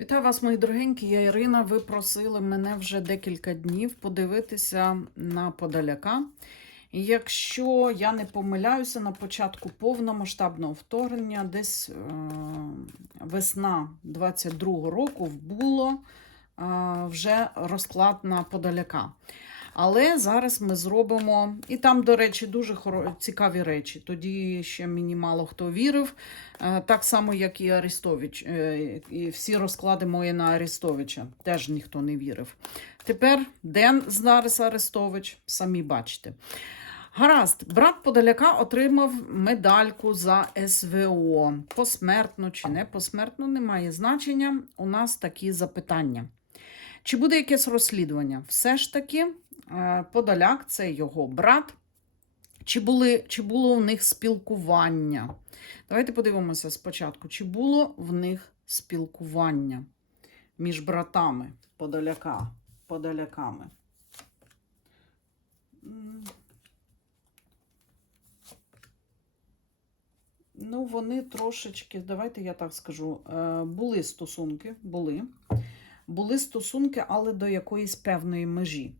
Вітаю вас, мої дорогенькі. Я Ірина. Ви просили мене вже декілька днів подивитися на Подаляка. Якщо я не помиляюся, на початку повномасштабного вторгнення, десь е- весна 22-го року було е- вже розклад на Подоляка. Але зараз ми зробимо, і там, до речі, дуже хоро... цікаві речі. Тоді ще мені мало хто вірив, Е, так само, як і Арестович. Е, І всі розклади мої на Арестовича. Теж ніхто не вірив. Тепер Ден зараз Арестович, самі бачите. Гаразд, брат Подоляка отримав медальку за СВО. Посмертно чи не посмертно, немає значення. У нас такі запитання. Чи буде якесь розслідування? Все ж таки, Подоляк це його брат. Чи, були, чи було в них спілкування? Давайте подивимося спочатку, чи було в них спілкування між братами Подоляка, Подоляками. Ну, вони трошечки, давайте я так скажу, е, були стосунки, були. Були стосунки, але до якоїсь певної межі.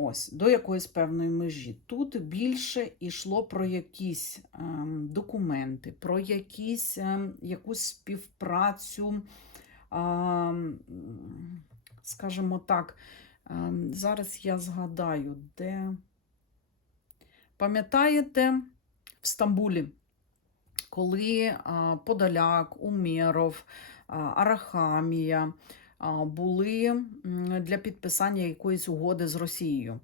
Ось, до якоїсь певної межі. Тут більше йшло про якісь ем, документи, про якісь, ем, якусь співпрацю, ем, скажімо так, ем, зараз я згадаю, де. Пам'ятаєте, в Стамбулі, коли а, Подоляк, Умєров, а, Арахамія були для підписання якоїсь угоди з Росією.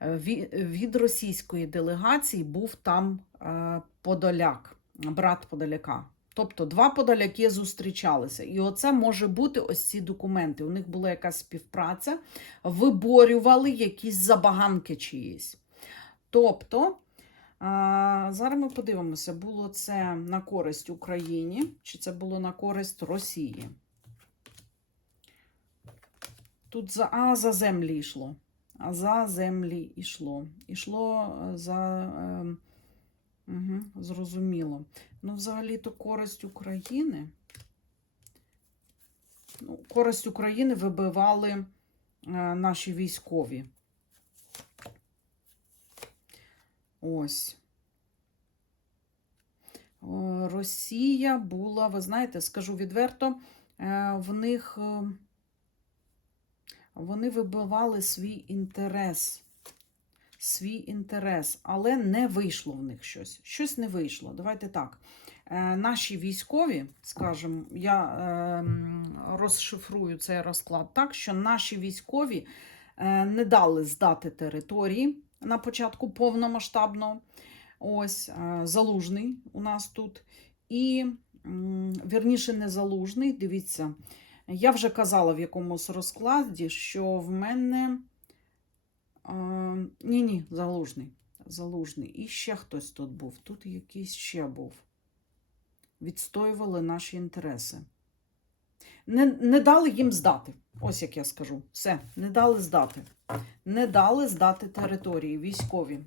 Е, Від російської делегації був там е, Подоляк, брат Подоляка. Тобто два подоляки зустрічалися. І оце може бути ось ці документи. У них була якась співпраця, виборювали якісь забаганки чиїсь. Тобто, зараз ми подивимося, було це на користь Україні, чи це було на користь Росії. Тут за, а, за землі йшло. А за землі йшло. Ішло е, за. Угу, зрозуміло. Ну, взагалі-то користь України. Ну, користь України вибивали е, наші військові. Ось. Росія була, ви знаєте, скажу відверто, е, в них е, вони вибивали свій інтерес. Свій інтерес, але не вийшло в них щось. Щось не вийшло. Давайте так. Е, Наші військові, скажімо, я е, розшифрую цей розклад так, що наші військові е, не дали здати території на початку повномасштабного. Ось е, залужний у нас тут. І м, вірніше, не залужний. Дивіться, я вже казала в якомусь розкладі, що в мене. Ні, ні, залужний. Залужний. І ще хтось тут був. Тут якийсь ще був. Відстоювали наші інтереси. Не, не дали їм здати. Ось як я скажу. Все, не дали здати. Не дали здати території військові.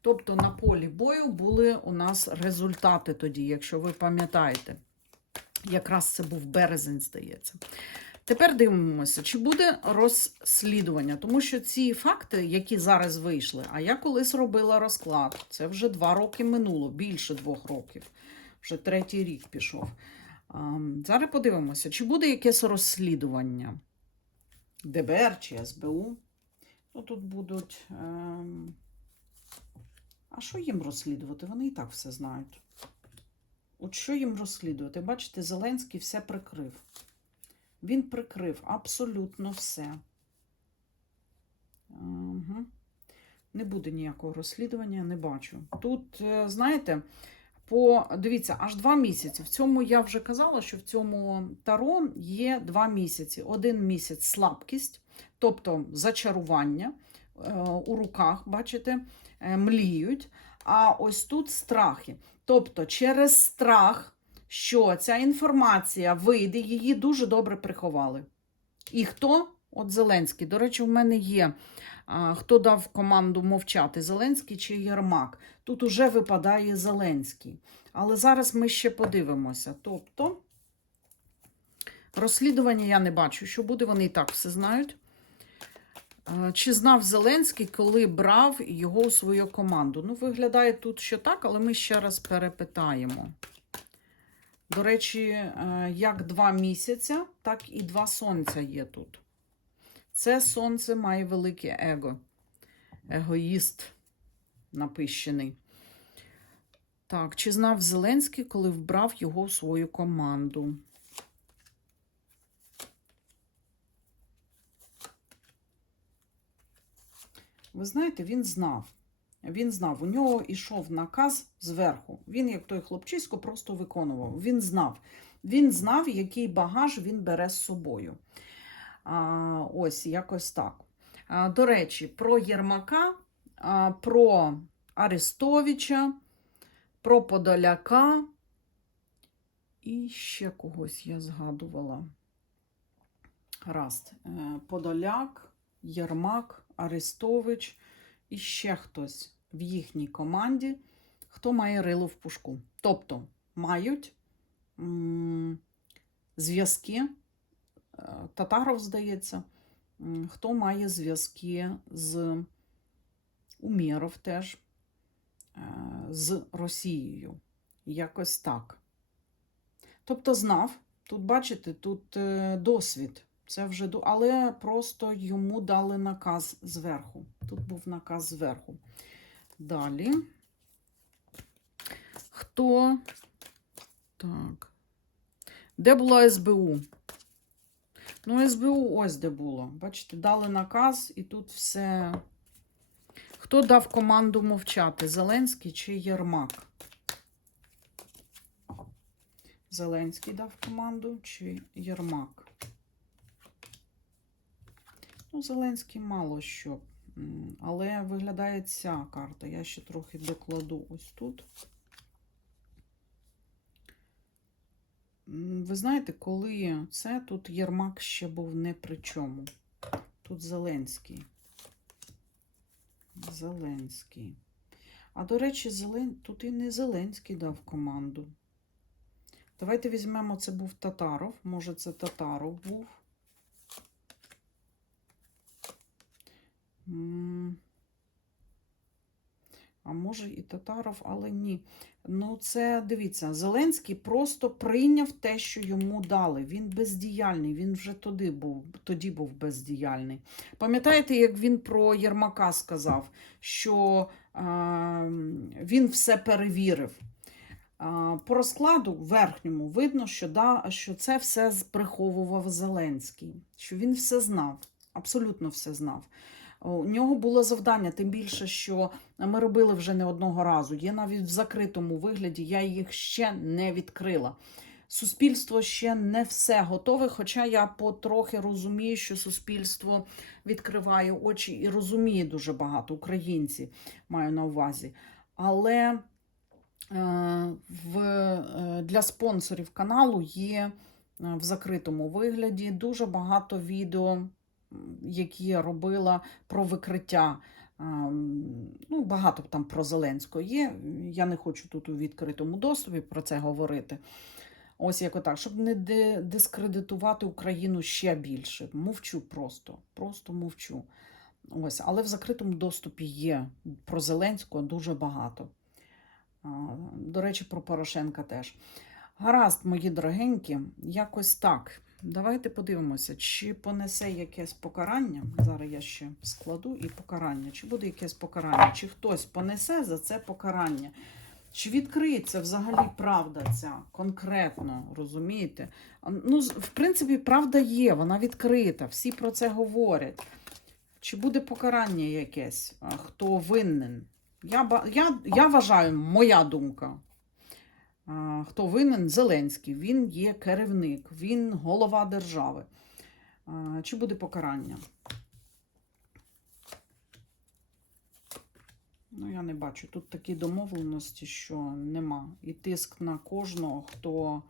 Тобто на полі бою були у нас результати тоді, якщо ви пам'ятаєте. Якраз це був березень, здається. Тепер дивимося, чи буде розслідування, тому що ці факти, які зараз вийшли, а я колись робила розклад. Це вже два роки минуло, більше двох років. Вже третій рік пішов. Зараз подивимося, чи буде якесь розслідування ДБР чи СБУ. Ну, тут будуть. ем, А що їм розслідувати? Вони і так все знають. От що їм розслідувати? Бачите, Зеленський все прикрив. Він прикрив абсолютно все. Угу. Не буде ніякого розслідування, не бачу. Тут, е, знаєте, по, дивіться, аж два місяці. В цьому я вже казала, що в цьому таро є два місяці. Один місяць слабкість, тобто зачарування е, у руках, бачите, е, мліють. А ось тут страхи. Тобто, через страх, що ця інформація вийде, її дуже добре приховали. І хто? От Зеленський. До речі, в мене є. Хто дав команду мовчати, Зеленський чи Єрмак? Тут уже випадає Зеленський. Але зараз ми ще подивимося. Тобто, Розслідування я не бачу, що буде, вони і так все знають. Е, Чи знав Зеленський, коли брав його у свою команду? Ну, виглядає тут, що так, але ми ще раз перепитаємо. До речі, е, як два місяця, так і два сонця є тут. Це сонце має велике его. Егоїст напищений. Так, чи знав Зеленський, коли вбрав його у свою команду? Ви знаєте, він знав. Він знав, у нього йшов наказ зверху. Він, як той хлопчисько, просто виконував. Він знав. Він знав, який багаж він бере з собою. А, ось якось так. А, до речі, про Єрмака, а, про Арестовича, про Подоляка. І ще когось я згадувала. Гаразд. Е, Подоляк, Єрмак, Арестович і ще хтось в їхній команді, хто має рило в пушку. Тобто мають зв'язки, е, Татаров, здається, хто має зв'язки з Умєров теж, е, з Росією. Якось так. Тобто знав, тут, бачите, тут е, досвід. Це вже. Але просто йому дали наказ зверху. Тут був наказ зверху. Далі. Хто? Так. Де була СБУ? Ну, СБУ ось де було. Бачите, дали наказ, і тут все. Хто дав команду мовчати? Зеленський чи Єрмак? Зеленський дав команду чи Єрмак? Ну, Зеленський мало що. Але виглядає ця карта. Я ще трохи докладу ось тут. Ви знаєте, коли це тут Єрмак ще був не при чому. Тут Зеленський. Зеленський. А до речі, Зелен... тут і не Зеленський дав команду. Давайте візьмемо, це був Татаров. Може, це Татаров був. А може і Татаров, але ні. Ну, це дивіться, Зеленський просто прийняв те, що йому дали. Він бездіяльний, він вже тоді був, тоді був бездіяльний. Пам'ятаєте, як він про Єрмака сказав, що е, він все перевірив. А, По розкладу верхньому видно, що, да, що це все приховував Зеленський, що він все знав, абсолютно все знав. У нього було завдання, тим більше, що ми робили вже не одного разу. Є навіть в закритому вигляді, я їх ще не відкрила. Суспільство ще не все готове, хоча я потрохи розумію, що суспільство відкриває очі і розуміє дуже багато українці, маю на увазі. Але е, в, е, для спонсорів каналу є е, в закритому вигляді дуже багато відео, які я робила про викриття. Ну, багато там про Зеленського є. Я не хочу тут у відкритому доступі про це говорити. Ось як отак, щоб не дискредитувати Україну ще більше. Мовчу просто, просто мовчу. Ось, але в закритому доступі є про Зеленського дуже багато. До речі, про Порошенка теж. Гаразд, мої дорогенькі, якось так. Давайте подивимося, чи понесе якесь покарання. Зараз я ще складу і покарання. Чи буде якесь покарання, чи хтось понесе за це покарання. Чи відкриється взагалі правда ця конкретно, розумієте? Ну, в принципі, правда є, вона відкрита, всі про це говорять. Чи буде покарання якесь? Хто винен? Я, я, я вважаю, моя думка. Хто винен? Зеленський. Він є керівник, він голова держави. Чи буде покарання? Ну, я не бачу. Тут такі домовленості, що нема. І тиск на кожного, хто.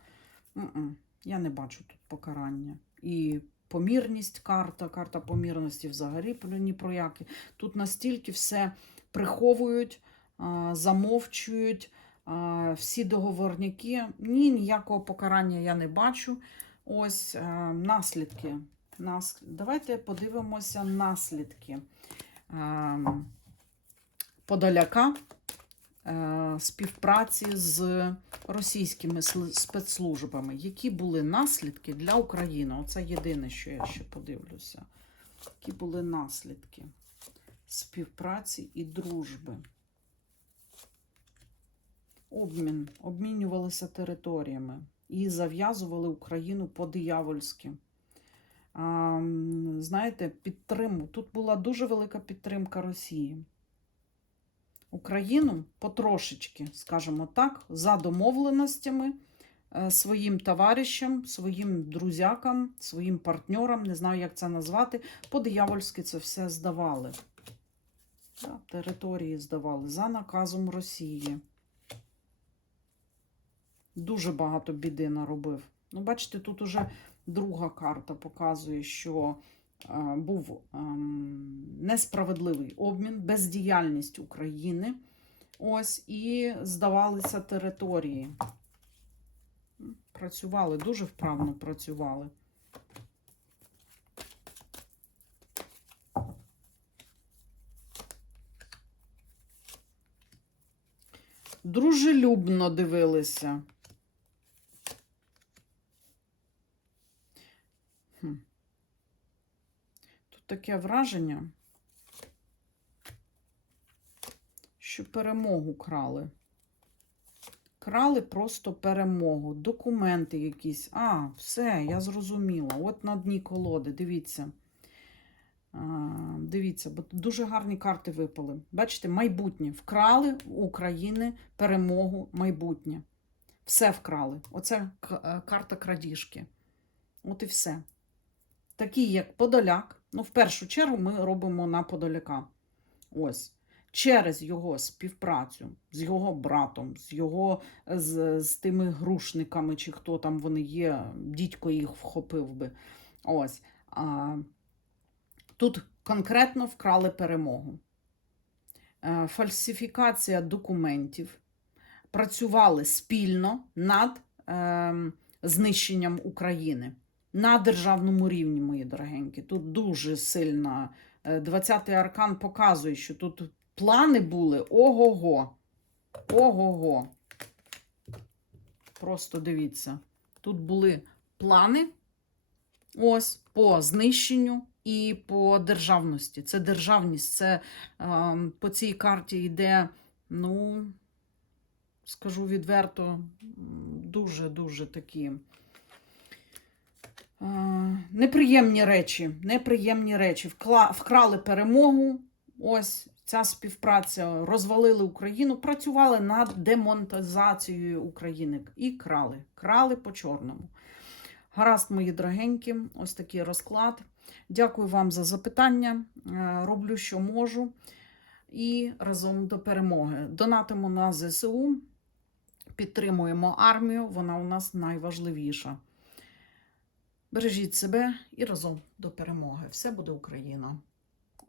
М-м, Я не бачу тут покарання. І помірність карта, карта помірності взагалі ні про які. Тут настільки все приховують, замовчують. А, Всі договорники. Ні, ніякого покарання я не бачу. Ось е, наслідки. Давайте подивимося наслідки е, Подоляка е, співпраці з російськими спецслужбами. Які були наслідки для України? Оце єдине, що я ще подивлюся. Які були наслідки співпраці і дружби? Обмін, обмінювалися територіями і зав'язували Україну по-диявольськи. Знаєте, підтриму. Тут була дуже велика підтримка Росії. Україну потрошечки, скажімо так, за домовленостями е, своїм товаришам, своїм друзякам, своїм партнерам, не знаю, як це назвати, по-диявольськи це все здавали. Да, території здавали за наказом Росії. Дуже багато біди наробив. Ну, бачите, тут уже друга карта показує, що е, був ем, несправедливий обмін, бездіяльність України. Ось, і здавалися території. Працювали, дуже вправно працювали. Дружелюбно дивилися. Хм. Тут таке враження, що перемогу крали. Крали просто перемогу, документи якісь. А, все, я зрозуміла. От на дні колоди, дивіться. Дивіться, бо дуже гарні карти випали. Бачите, майбутнє. Вкрали у України перемогу, майбутнє. Все вкрали. Оце е, карта крадіжки. От і все. Такі, як Подоляк. Ну, в першу чергу ми робимо на Подоляка. Ось. Через його співпрацю з його братом, з його з, з тими грушниками, чи хто там вони є, дідько їх вхопив би. Ось. А, тут конкретно вкрали перемогу. Е, фальсифікація документів. Працювали спільно над ем, знищенням України на державному рівні, мої дорогенькі. Тут дуже сильно. е, 20-й аркан показує, що тут плани були ого-го. Ого-го. Просто дивіться. Тут були плани ось по знищенню і по державності. Це державність. Це е, по цій карті йде, ну, скажу відверто, дуже-дуже такі. Е, Неприємні речі, неприємні речі. Вкрали перемогу. Ось ця співпраця розвалили Україну, працювали над демонтизацією України і крали. Крали по чорному. Гаразд, мої дорогенькі, ось такий розклад. Дякую вам за запитання. Е, Роблю, що можу. І разом до перемоги. Донатимо на ЗСУ, підтримуємо армію, вона у нас найважливіша. Бережіть себе і разом до перемоги. Все буде Україна!